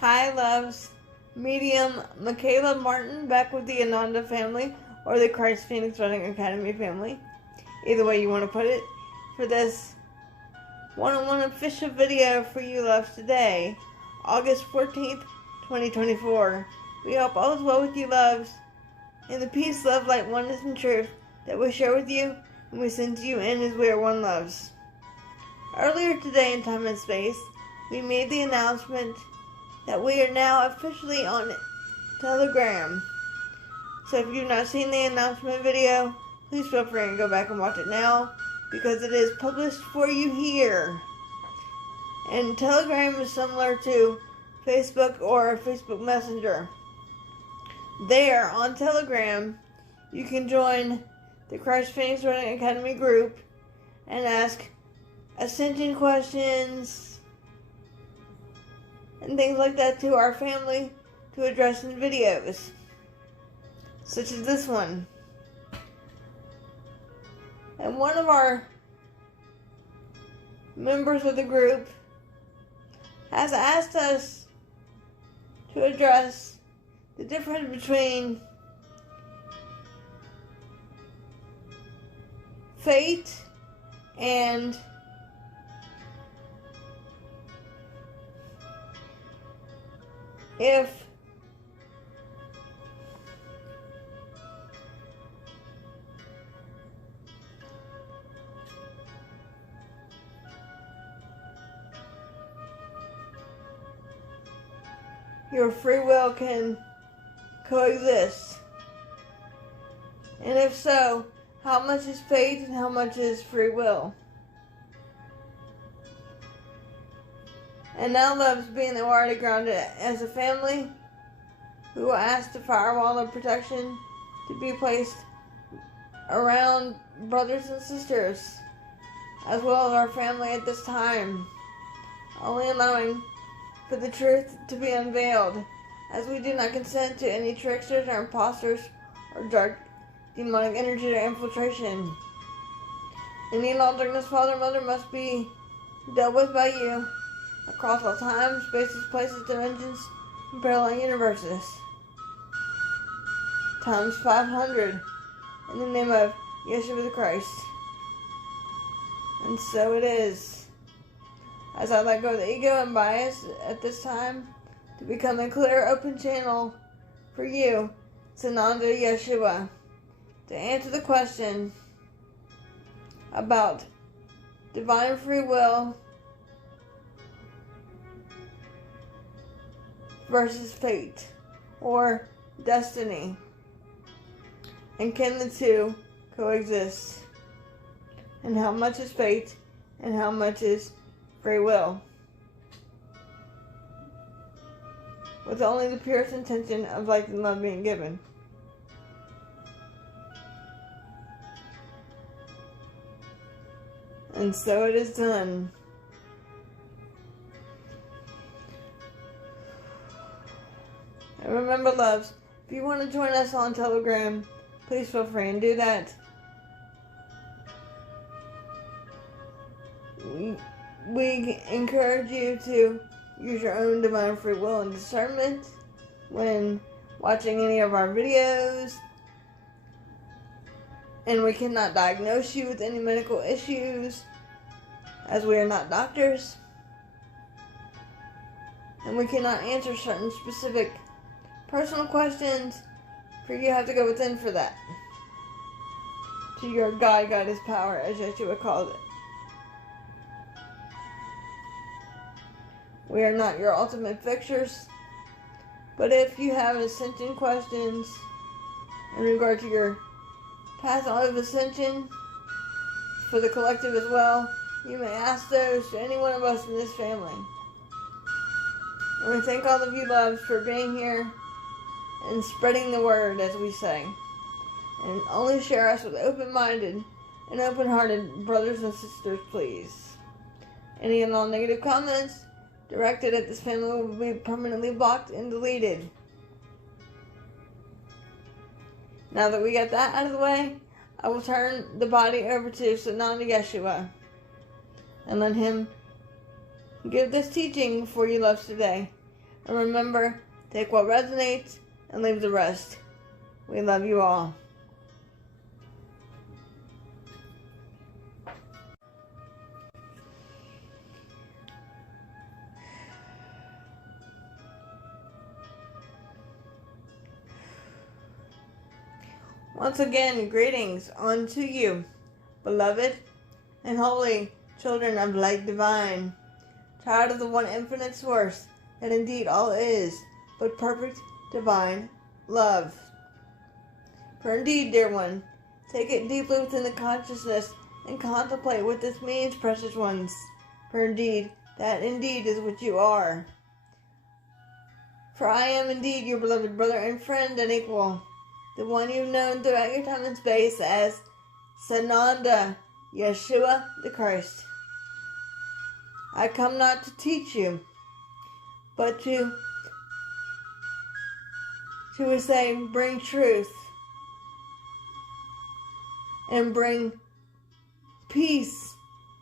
Ty loves medium Michaela Martin back with the Ananda family or the Christ Phoenix Running Academy family. Either way you want to put it. For this one-on-one official video for you loves today, August 14th, 2024. We hope all is well with you loves, and the peace, love, light, oneness, and truth that we share with you and we send to you in as we are one loves. Earlier today in time and space, we made the announcement that we are now officially on Telegram. So if you've not seen the announcement video, please feel free and go back and watch it now, because it is published for you here. And Telegram is similar to Facebook or Facebook Messenger. There, on Telegram, you can join the Christ Phoenix Running Academy group and ask ascension questions and things like that to our family to address in videos, such as this one. And one of our members of the group has asked us to address the difference between fate and if your free will can coexist, and if so, how much is fate and how much is free will? And now loves, being that we're already grounded as a family, we will ask the firewall of protection to be placed around brothers and sisters, as well as our family at this time, only allowing for the truth to be unveiled, as we do not consent to any tricksters or imposters or dark demonic energy or infiltration. Any law, darkness, father, mother must be dealt with by you across all time, spaces, places, dimensions, and parallel universes. Times 500 in the name of Yeshua the Christ. And so it is. As I let go of the ego and bias at this time to become a clear, open channel for you, Sananda Yeshua, to answer the question about divine free will versus fate or destiny, and can the two coexist, and how much is fate and how much is free will, with only the purest intention of light and love being given. And so it is done. And remember, loves, if you want to join us on Telegram, please feel free and do that. We encourage you to use your own divine free will and discernment when watching any of our videos. And we cannot diagnose you with any medical issues, as we are not doctors. And we cannot answer certain specific personal questions, for you have to go within for that, to your God, Goddess power, as Yeshua called it. We are not your ultimate fixers, but if you have ascension questions in regard to your path of ascension for the collective as well, you may ask those to any one of us in this family. And we thank all of you loves for being here and spreading the word, as we say. And only share us with open-minded and open-hearted brothers and sisters, please. Any and all negative comments directed at this family will be permanently blocked and deleted. Now that we got that out of the way, I will turn the body over to Sananda Yeshua and let him give this teaching for you loves today. And remember, take what resonates and leave the rest. We love you all. Once again, greetings unto you, beloved and holy children of light divine, child of the one infinite source, that indeed all is, but perfect divine love. For indeed, dear one, take it deeply within the consciousness and contemplate what this means, precious ones. For indeed, that indeed is what you are. For I am indeed your beloved brother and friend and equal, the one you've known throughout your time and space as Sananda, Yeshua the Christ. I come not to teach you, but to bring truth and bring peace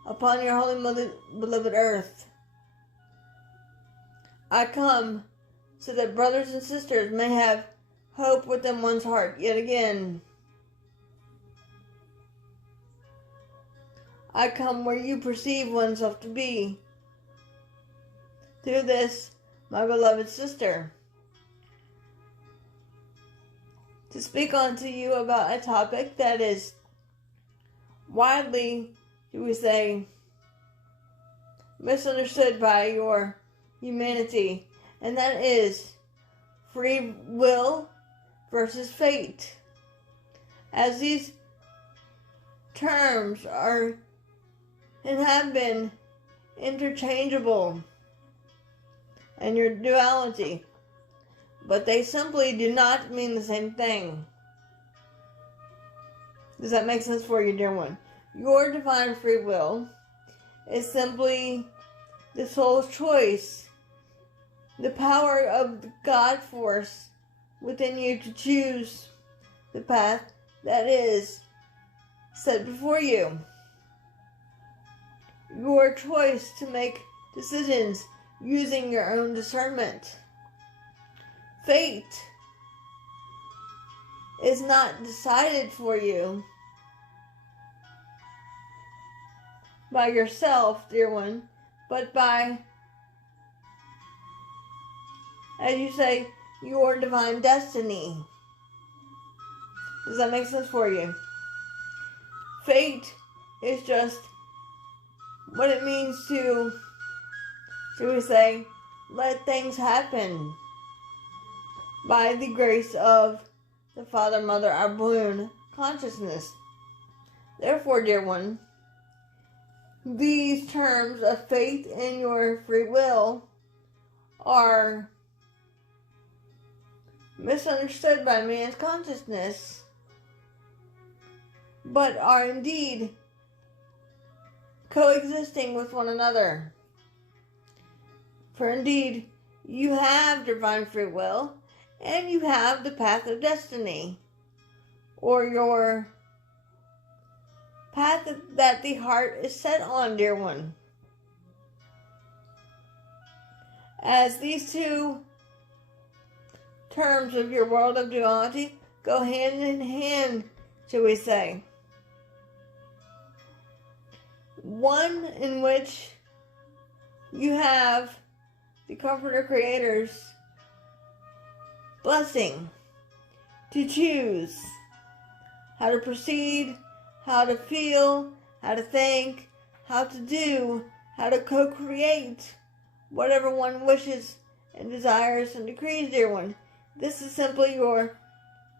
upon your holy beloved earth. I come so that brothers and sisters may have hope within one's heart yet again. I come where you perceive oneself to be. Through this, my beloved sister, to speak unto you about a topic that is widely, misunderstood by your humanity, and that is free will versus fate. As these terms are and have been interchangeable and your duality, but they simply do not mean the same thing. Does that make sense for you, dear one? Your divine free will is simply the soul's choice, the power of the God force within you to choose the path that is set before you. Your choice to make decisions using your own discernment. Fate is not decided for you by yourself, dear one, but by, as you say, your divine destiny. Does that make sense for you? Fate is just what it means to, let things happen by the grace of the Father, Mother, our balloon consciousness. Therefore, dear one, these terms of faith and your free will are misunderstood by man's consciousness, but are indeed coexisting with one another. For indeed, you have divine free will, and you have the path of destiny, or your path that the heart is set on, dear one. As these two terms of your world of duality go hand in hand, shall we say. One in which you have the Comforter Creator's blessing to choose how to proceed, how to feel, how to think, how to do, how to co-create whatever one wishes and desires and decrees, dear one. This is simply your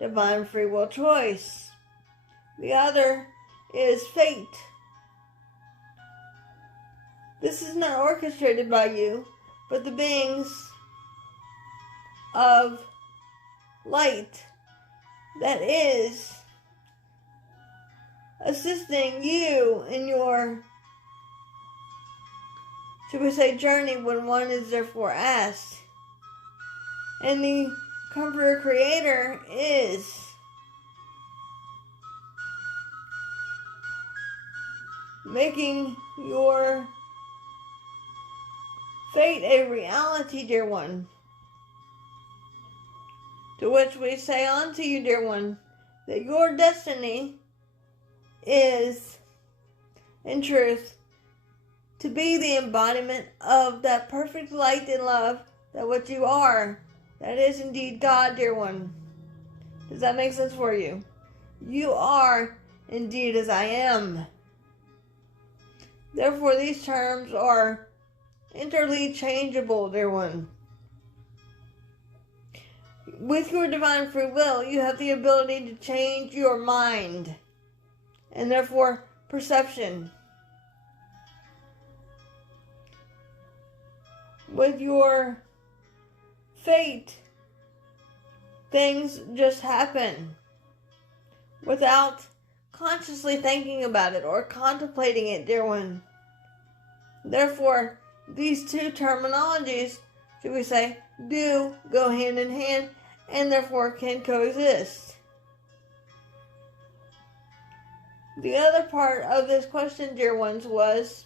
divine free will choice. The other is fate. This is not orchestrated by you, but the beings of light that is assisting you in your, journey when one is therefore asked. And the Comforter Creator is making your fate a reality, dear one. To which we say unto you, dear one, that your destiny is, in truth, to be the embodiment of that perfect light and love, that what you are, that is indeed God, dear one. Does that make sense for you? You are indeed as I am. Therefore, these terms are interchangeable, dear one. With your divine free will, you have the ability to change your mind, and therefore perception. With your fate, things just happen without consciously thinking about it or contemplating it, dear one. Therefore, these two terminologies, should we say, do go hand in hand and therefore can coexist. The other part of this question, dear ones, was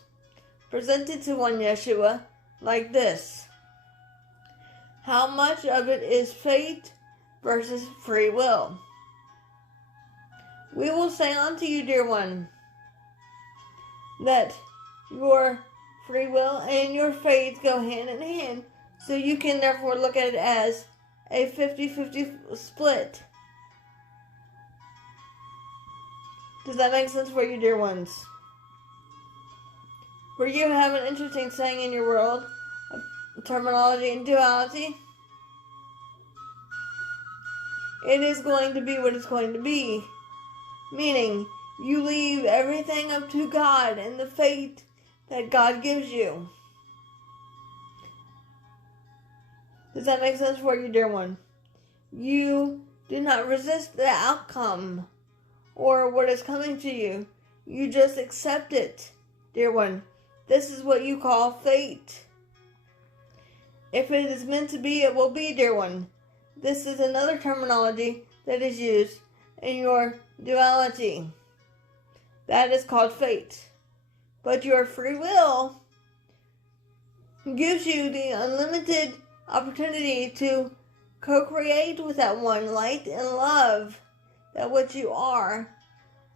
presented to one Yeshua like this: how much of it is fate versus free will? We will say unto you, dear one, that your free will and your faith go hand in hand, so you can therefore look at it as a 50-50 split. Does that make sense for you, dear ones? For you have an interesting saying in your world of terminology and duality. It is going to be what it's going to be. Meaning, you leave everything up to God and the fate that God gives you. Does that make sense for you, dear one? You do not resist the outcome or what is coming to you. You just accept it, dear one. This is what you call fate. If it is meant to be, it will be, dear one. This is another terminology that is used in your duality. That is called fate. But your free will gives you the unlimited opportunity to co-create with that one light and love, that what you are,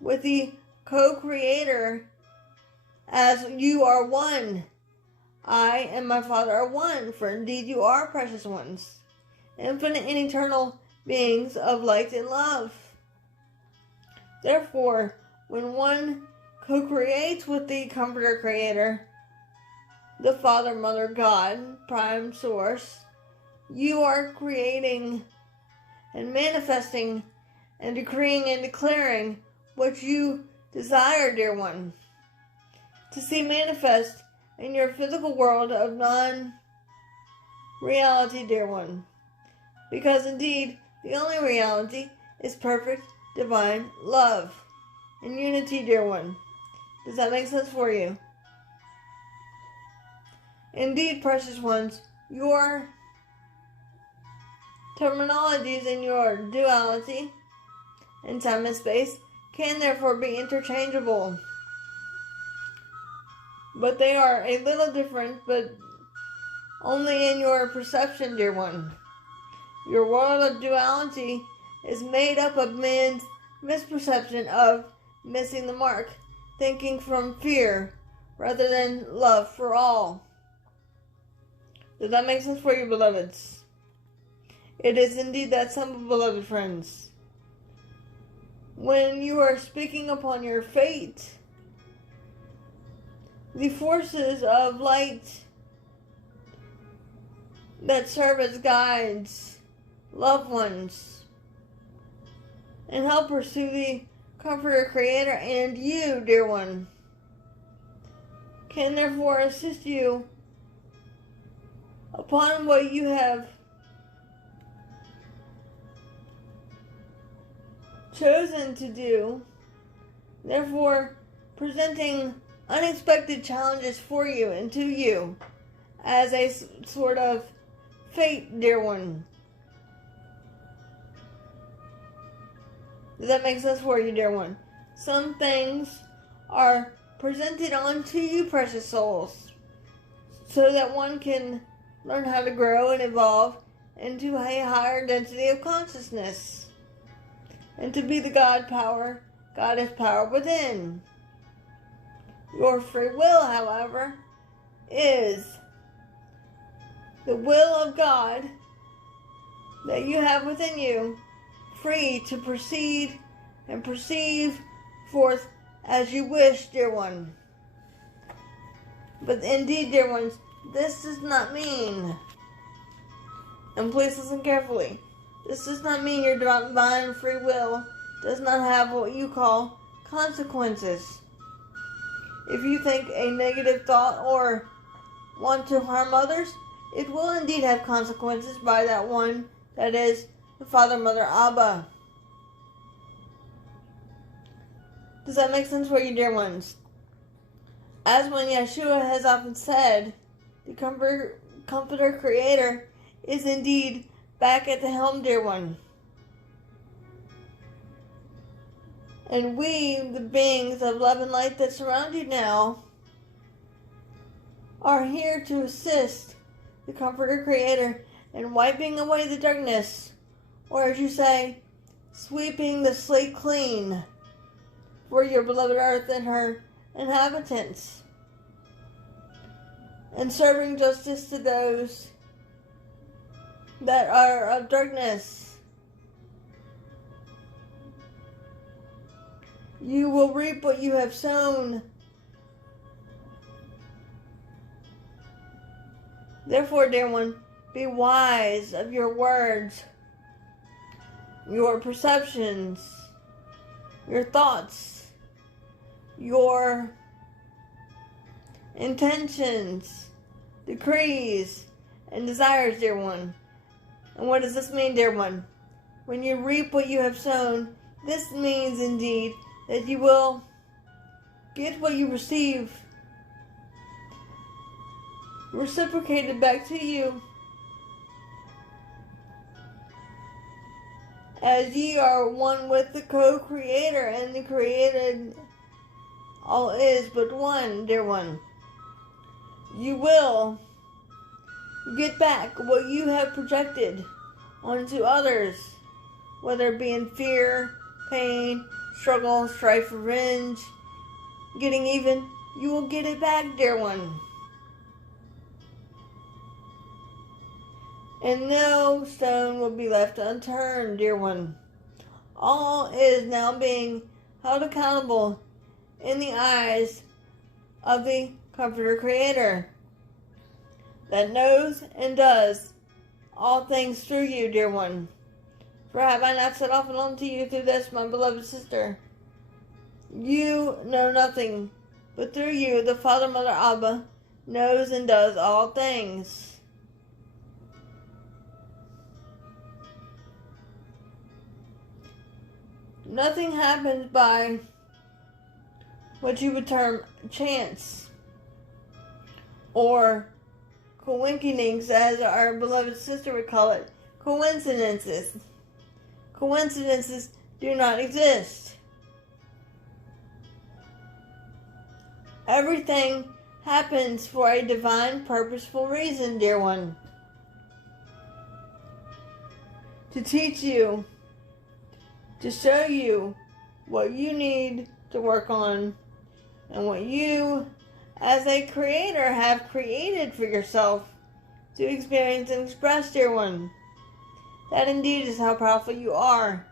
with the co-creator, as you are one. I and my Father are one, for indeed you are precious ones, infinite and eternal beings of light and love. Therefore, when one co-creates with the Comforter Creator, the Father, Mother, God, Prime Source, you are creating and manifesting and decreeing and declaring what you desire, dear one, to see manifest in your physical world of non-reality, dear one. Because indeed, the only reality is perfect divine love and unity, dear one. Does that make sense for you? Indeed, precious ones, your terminologies in your duality in time and space can therefore be interchangeable. But they are a little different, but only in your perception, dear one. Your world of duality is made up of man's misperception of missing the mark, thinking from fear rather than love for all. Does that make sense for you, beloveds? It is indeed that simple, beloved friends. When you are speaking upon your fate, the forces of light that serve as guides, loved ones, and helpers to the Comforter Creator and you, dear one, can therefore assist you upon what you have chosen to do, therefore presenting unexpected challenges for you and to you as a sort of fate, dear one. Does that make sense for you, dear one? Some things are presented onto you, precious souls, so that one can learn how to grow and evolve into a higher density of consciousness, and to be the Goddess power within. Your free will, however, is the will of God that you have within you, free to proceed and perceive forth as you wish, dear one. But indeed, dear ones, this does not mean, and please listen carefully, this does not mean your divine free will does not have what you call consequences. If you think a negative thought or want to harm others, it will indeed have consequences by that one, that is, the Father, Mother, Abba. Does that make sense for you, dear ones? As when Yeshua has often said, the Comforter Creator is indeed back at the helm, dear one. And we, the beings of love and light that surround you now, are here to assist the Comforter Creator in wiping away the darkness, or as you say, sweeping the slate clean for your beloved earth and her inhabitants, and serving justice to those that are of darkness. You will reap what you have sown. Therefore, dear one, be wise of your words, your perceptions, your thoughts, your intentions, decrees, and desires, dear one. And what does this mean, dear one? When you reap what you have sown, this means indeed that you will get what you receive reciprocated back to you, as ye are one with the co-creator, and the created all is but one, dear one. You will get back what you have projected onto others, whether it be in fear, pain, struggle, strife, revenge, getting even. You will get it back, dear one. And no stone will be left unturned, dear one. All is now being held accountable in the eyes of the Comforter Creator, that knows and does all things through you, dear one. For have I not said often unto you through this, my beloved sister? You know nothing, but through you the Father, Mother, Abba knows and does all things. Nothing happens by what you would term chance or coincidences, as our beloved sister would call it, coincidences. Coincidences do not exist. Everything happens for a divine, purposeful reason, dear one. To teach you, to show you what you need to work on, and what you, as a creator, have created for yourself to experience and express, dear one. That indeed is how powerful you are.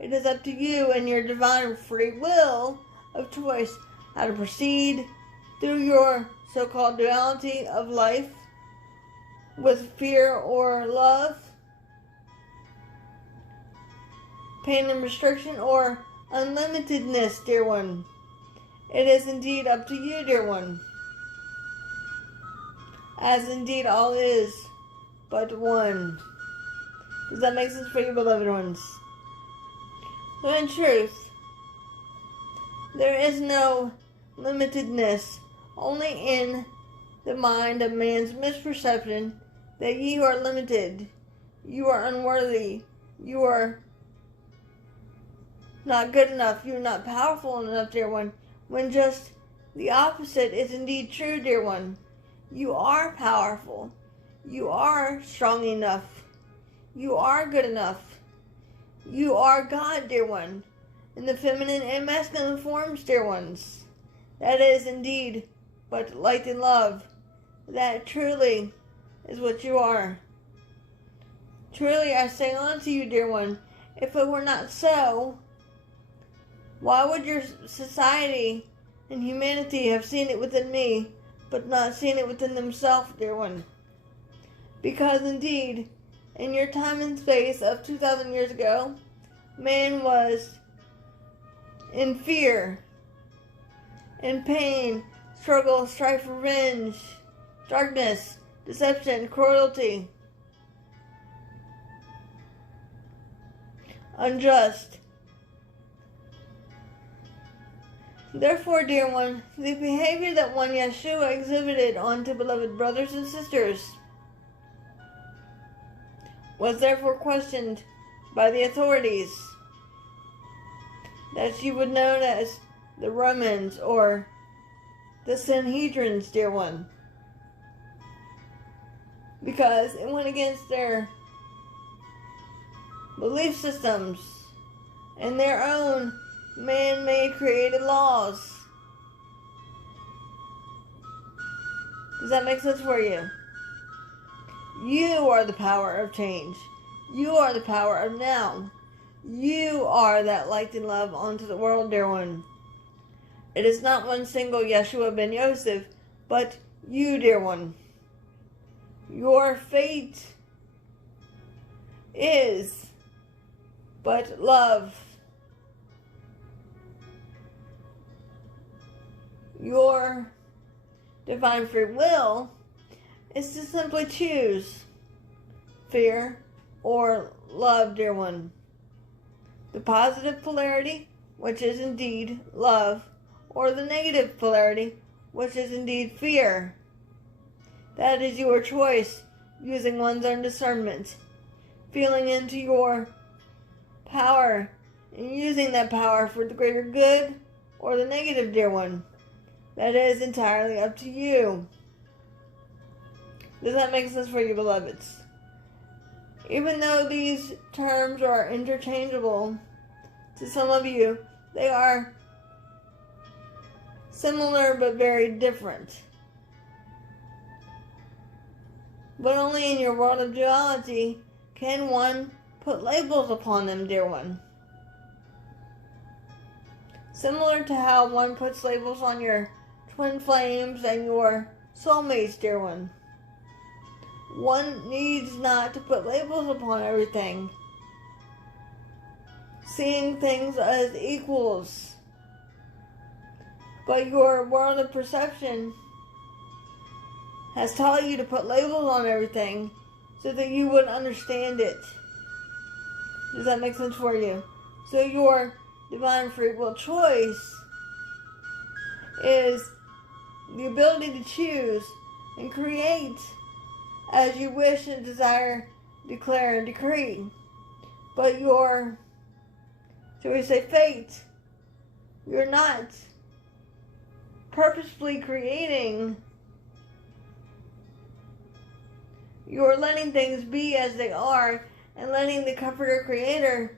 It is up to you and your divine free will of choice how to proceed through your so-called duality of life with fear or love, pain and restriction, or unlimitedness, dear one. It is indeed up to you, dear one, as indeed all is but one. Does that make sense for you, beloved ones? So in truth, there is no limitedness, only in the mind of man's misperception that you are limited, you are unworthy, you are not good enough, you are not powerful enough, dear one, when just the opposite is indeed true, dear one. You are powerful, you are strong enough, You are good enough. You are God, dear one, in the feminine and masculine forms, dear ones. That is indeed but light and love. That truly is what you are. Truly I say unto you, dear one, if it were not so, why would your society and humanity have seen it within me, but not seen it within themselves, dear one? Because indeed, in your time and space of 2,000 years ago, man was in fear, in pain, struggle, strife, revenge, darkness, deception, cruelty, unjust. Therefore, dear one, the behavior that one Yeshua exhibited unto beloved brothers and sisters was therefore questioned by the authorities, that you would know as the Romans or the Sanhedrins, dear one, because it went against their belief systems and their own man-made created laws. Does that make sense for you? You are the power of change. You are the power of now. You are that light and love unto the world, dear one. It is not one single Yeshua ben Yosef, but you, dear one. Your fate is but love. Your divine free will is to simply choose fear or love, dear one. The positive polarity, which is indeed love, or the negative polarity, which is indeed fear. That is your choice, using one's own discernment, feeling into your power, and using that power for the greater good or the negative, dear one. That is entirely up to you. Does that make sense for you, beloveds? Even though these terms are interchangeable to some of you, they are similar but very different. But only in your world of duality can one put labels upon them, dear one. Similar to how one puts labels on your twin flames and your soulmates, dear one. One needs not to put labels upon everything. Seeing things as equals. But your world of perception has taught you to put labels on everything so that you would understand it. Does that make sense for you? So your divine free will choice is the ability to choose and create as you wish and desire, declare and decree. But your, shall we say, fate, you're not purposefully creating. You're letting things be as they are and letting the Comforter Creator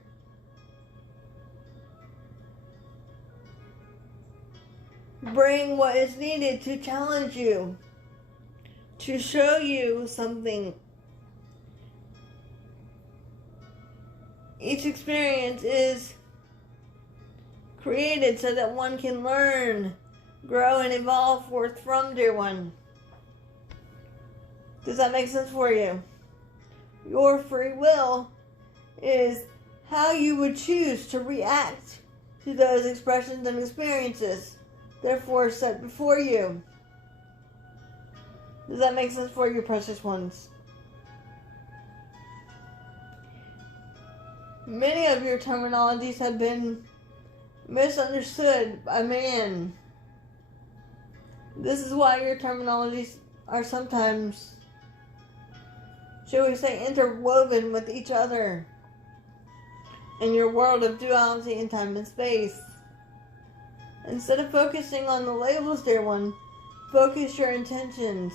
bring what is needed to challenge you, to show you something. Each experience is created so that one can learn, grow, and evolve forth from, dear one. Does that make sense for you? Your free will is how you would choose to react to those expressions and experiences, therefore set before you. Does that make sense for you, precious ones? Many of your terminologies have been misunderstood by man. This is why your terminologies are sometimes, shall we say, interwoven with each other in your world of duality in time and space. Instead of focusing on the labels, dear one, focus your intentions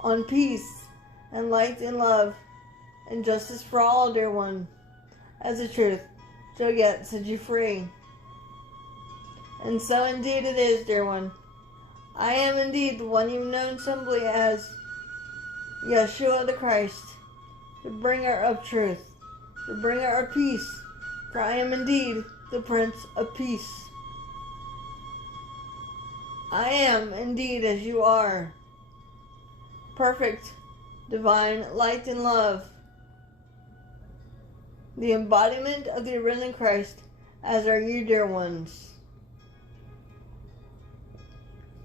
on peace and light and love and justice for all, dear one, as the truth shall yet set you free. And so indeed it is, dear one. I am indeed the one you've known simply as Yeshua the Christ, the bringer of truth, the bringer of peace, for I am indeed the Prince of Peace. I am indeed as you are, perfect, divine light and love, the embodiment of the risen Christ, as are you, dear ones.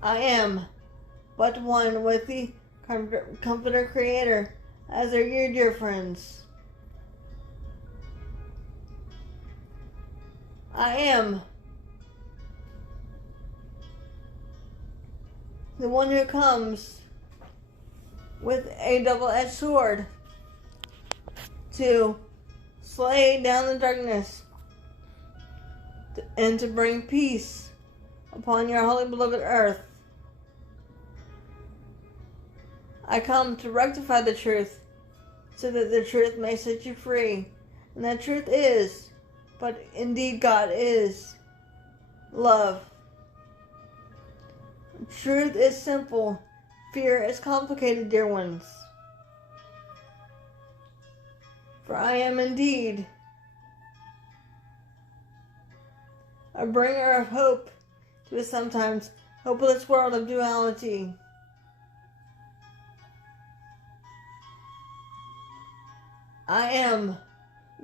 I am but one with the Comforter Creator, as are you, dear friends. I am the one who comes with a double-edged sword to slay down the darkness and to bring peace upon your holy beloved earth. I come to rectify the truth so that the truth may set you free. And that truth is, but indeed God is, love. Truth is simple. Fear is complicated, dear ones. For I am indeed a bringer of hope to a sometimes hopeless world of duality. I am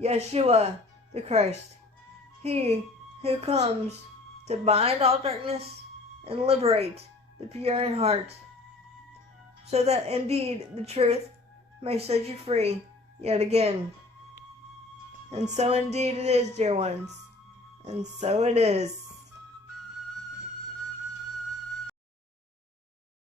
Yeshua the Christ, He who comes to bind all darkness and liberate the pure in heart, so that indeed the truth may set you free yet again. And so indeed it is, dear ones, and so it is.